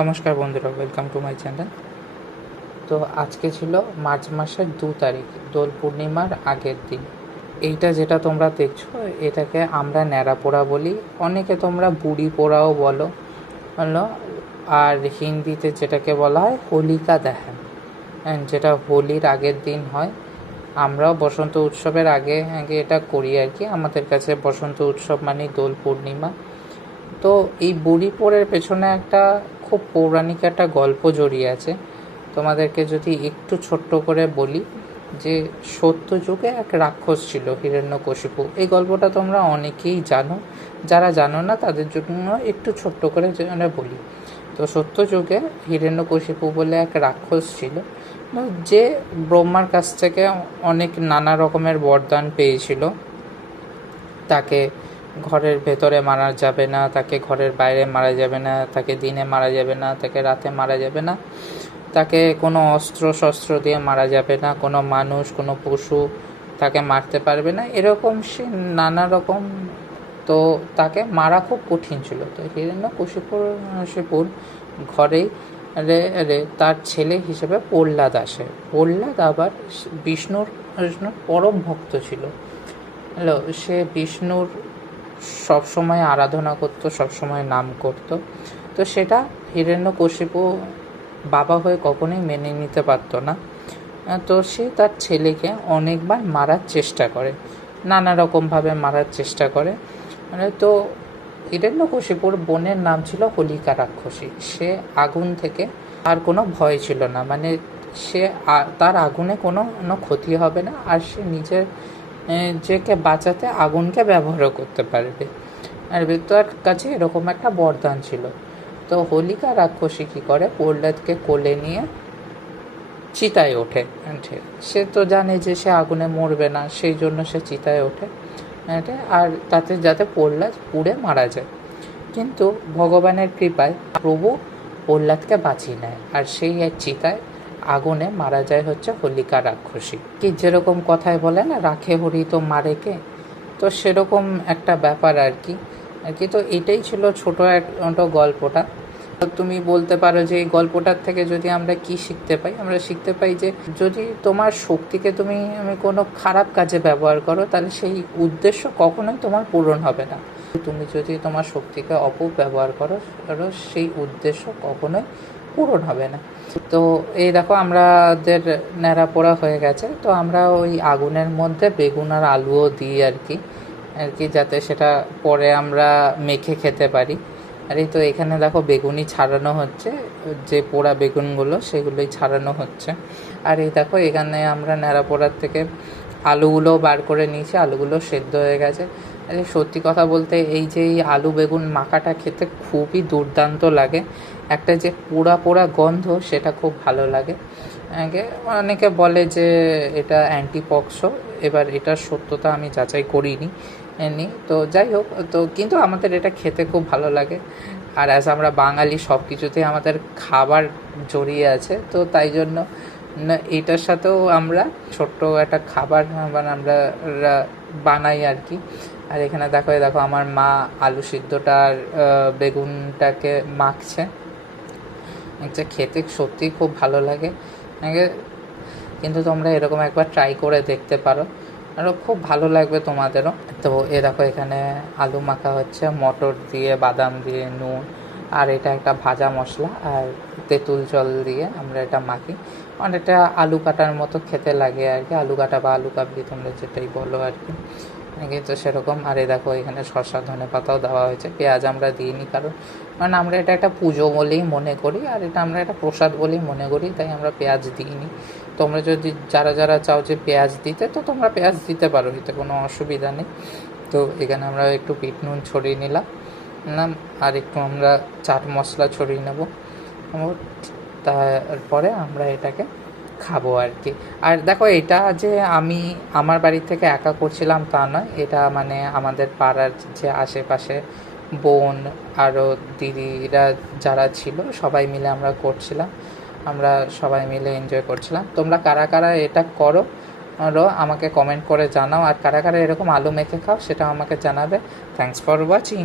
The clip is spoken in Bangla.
নমস্কার বন্ধুরা, ওয়েলকাম টু মাই চ্যানেল। তো আজকে ছিল মার্চ মাসের 2 তারিখ, দোল পূর্ণিমার আগের দিন। এইটা যেটা তোমরা দেখছো, এটাকে আমরা ন্যাড়া পোড়া বলি, অনেকে তোমরা বুড়ি পোড়াও বলো। আর হিন্দিতে যেটাকে বলা হয় হোলিকা দহন, যেটা হোলির আগের দিন হয়। আমরাও বসন্ত উৎসবের আগে আগে এটা করি আর কি। আমাদের কাছে বসন্ত উৎসব মানে দোল পূর্ণিমা। তো এই বুড়ি পোড়ের পেছনে একটা খুব পৌরাণিক একটা গল্প জড়িয়ে আছে। তোমাদেরকে যদি একটু ছোট্ট করে বলি, যে সত্যযুগে এক রাক্ষস ছিল হিরণ্যকশিপু। এই গল্পটা তোমরা অনেকেই জানো, যারা জানো না তাদের জন্য একটু ছোট্ট করে বলি। তো সত্যযুগে হিরণ্যকশিপু বলে এক রাক্ষস ছিল, যে ব্রহ্মার কাছ থেকে অনেক নানা রকমের বরদান পেয়েছিল। তাকে ঘরের ভেতরে মারা যাবে না, তাকে ঘরের বাইরে মারা যাবে না, তাকে দিনে মারা যাবে না, তাকে রাতে মারা যাবে না, তাকে কোনো অস্ত্র শস্ত্র দিয়ে মারা যাবে না, কোনো মানুষ কোনো পশু তাকে মারতে পারবে না, এরকম সে নানা রকম। তো তাকে মারা খুব কঠিন ছিল। তো হিরণ্যকশিপুর ঘরেই তার ছেলে হিসেবে প্রহ্লাদ আসে। প্রহ্লাদ আবার বিষ্ণুর পরম ভক্ত ছিল। সে বিষ্ণুর সবসময় আরাধনা করত, সবসময় নাম করত। তো সেটা হিরণ্যকশিপু বাবা হয়ে কখনোই মেনে নিতে পারত না। তো সে তার ছেলেকে অনেকবার মারার চেষ্টা করে, নানা রকমভাবে মারার চেষ্টা করে। তো হিরণ্যকশিপুর বোনের নাম ছিল হোলিকা রাক্ষসী। সে আগুন থেকে আর কোনো ভয় ছিল না, মানে সে তার আগুনে কোনো ক্ষতি হবে না, আর সে নিজের যেকে বাঁচাতে আগুনকে ব্যবহারও করতে পারবে। আর তার কাছে এরকম একটা বরদান ছিল। তো হোলিকা রাক্ষসী কী করে, প্রহ্লাদকে কোলে নিয়ে চিতায় ওঠে। সে তো জানে যে সে আগুনে মরবে না, সেই জন্য সে চিতায় ওঠে, আর তাতে যাতে প্রহ্লাদ পুড়ে মারা যায়। কিন্তু ভগবানের কৃপায় প্রভু প্রহ্লাদকে বাঁচিয়ে নেয়, আর সেই এক চিতায় আগুনে মারা যায় হচ্ছে হোলিকা রাক্ষসী। কি যেরকম কথায় বলে না, রাখে হরি তো মারে কে, তো সেরকম একটা ব্যাপার আর কি। তো এটাই ছিল ছোট একটা গল্পটা। তুমি বলতে পারো যে এই গল্পটার থেকে যদি আমরা কি শিখতে পাই, আমরা শিখতে পাই যে যদি তোমার শক্তিকে তুমি কোনো খারাপ কাজে ব্যবহার করো, তাহলে সেই উদ্দেশ্য কখনোই তোমার পূরণ হবে না। তুমি যদি তোমার শক্তিকে অপব্যবহার করো, সেই উদ্দেশ্য কখনোই পূরণ হবে না। তো এই দেখো আমাদের ন্যাড়া পোড়া হয়ে গেছে। তো আমরা ওই আগুনের মধ্যে বেগুন আর আলুও দিই আর কি, যাতে সেটা পরে আমরা মেখে খেতে পারি। আর এই তো এখানে দেখো বেগুনই ছাড়ানো হচ্ছে, যে পোড়া বেগুনগুলো সেগুলোই ছাড়ানো হচ্ছে। আর এই দেখো এখানে আমরা ন্যাড়া পোড়ার থেকে আলুগুলো বার করে নিয়েছি, আলুগুলো সেদ্ধ হয়ে গেছে। আর সত্যি কথা বলতে এই যে এই আলু বেগুন মাখাটা খেতে খুবই দুর্দান্ত লাগে। একটা যে পোড়া পোড়া গন্ধ, সেটা খুব ভালো লাগে। অনেকে বলে যে এটা অ্যান্টিপক্সও, এবার এটার সত্যতা আমি যাচাই করিনি। তো যাই হোক, তো কিন্তু আমাদের এটা খেতে খুব ভালো লাগে। আর আমরা বাঙালি, সব কিছুতেই আমাদের খাবার জড়িয়ে আছে, তো তাই জন্য এটার সাথেও আমরা ছোট্ট একটা খাবার আমরা বানাই আর কি। আর এখানে দেখো আমার মা আলু সিদ্ধটার বেগুনটাকে মাখছে, খেতে সত্যিই খুব ভালো লাগে। কিন্তু তোমরা এরকম একবার ট্রাই করে দেখতে পারো, আরও খুব ভালো লাগবে তোমাদেরও। তো দেখো এখানে আলু মাখা হচ্ছে মটর দিয়ে, বাদাম দিয়ে, নুন, আর এটা একটা ভাজা মশলা আর তেঁতুল জল দিয়ে আমরা এটা মাখি। অনেকটা আলু কাটার মতো খেতে লাগে আর কি, আলু কাটা বা আলু কাবলি তোমরা যেটাই বলো আর কি। তো সেরকম। আর দেখো এখানে শসা ধনে পাতাও দেওয়া হয়েছে, পেঁয়াজ আমরা দিইনি, কারণ আমরা এটা একটা পুজো বলেই মনে করি, আর এটা আমরা একটা প্রসাদ বলেই মনে করি, তাই আমরা পেঁয়াজ দিইনি। তোমরা যদি যারা চাও যে পেঁয়াজ দিতে, তো তোমরা পেঁয়াজ দিতে পারো, এতে কোনো অসুবিধা নেই। তো এখানে আমরা একটু বিট নুন ছড়িয়ে নিলাম, আর একটু আমরা চাট মশলা ছড়িয়ে নেব। তারপরে আমরা এটাকে খাবো আর কি। আর দেখো এটা যে আমি আমার বাড়ি থেকে একা করছিলাম তা নয়, এটা মানে আমাদের পাড়ার যে আশেপাশে বোন আরও দিদিরা যারা ছিল সবাই মিলে আমরা করছিলাম, আমরা সবাই মিলে এনজয় করছিলাম। তোমরা কারা কারা এটা করো আমাকে কমেন্ট করে জানাও, আর কারা কারা এরকম আলু মেখে খাও সেটাও আমাকে জানাবে। Thanks for watching.